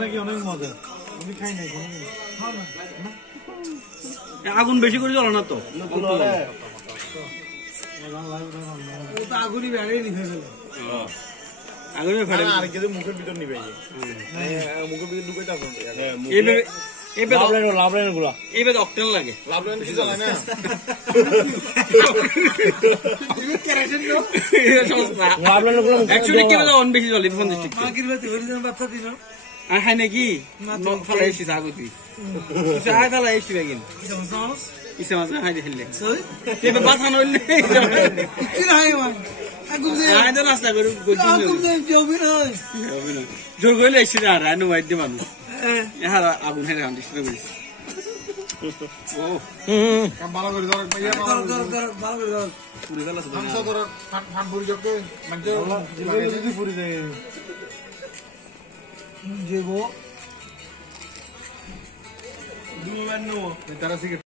নাকি অনেক মজা আমি খাই নাই আগুন বেশি করে জ্বলো না তো আগুনই বেড়ে নিভে গেল আগুনে ফেলে আর কিছু মুখের ভিতর নিবে মুখের ভিতর ঢুকে যাবে লাভলাইন গুলা এইভাবে অক্টেন লাগে লাভলাইন কি জ্বলে না অ্যাকচুয়ালি কেবল অন বেশি জ্বলে 50 টাকা মাগির বাতি ওরিজিনাল বাচ্চা দিল আর হাই নাকি ফলা এসি আগতি চা ফলা এসি বেগিন ইসে মাছ হাই দিলে কেবে বাথান হইলে কি না হাই মান আগুন দে হাই দে রাস্তা করে আগুন দে জবি না জোর কইলে এসি আর আনু ওয়াইড দে মানুষ হ্যাঁ আগুন হেরে আন দিতে কইছি ও কাম ভালো করে ধর ভাইয়া ভালো করে ধর পুরো গেল হামসা ধর ফান ভরি জকে মানে যদি পুরি যায় যেবো দুবার নো তারা সিগারেট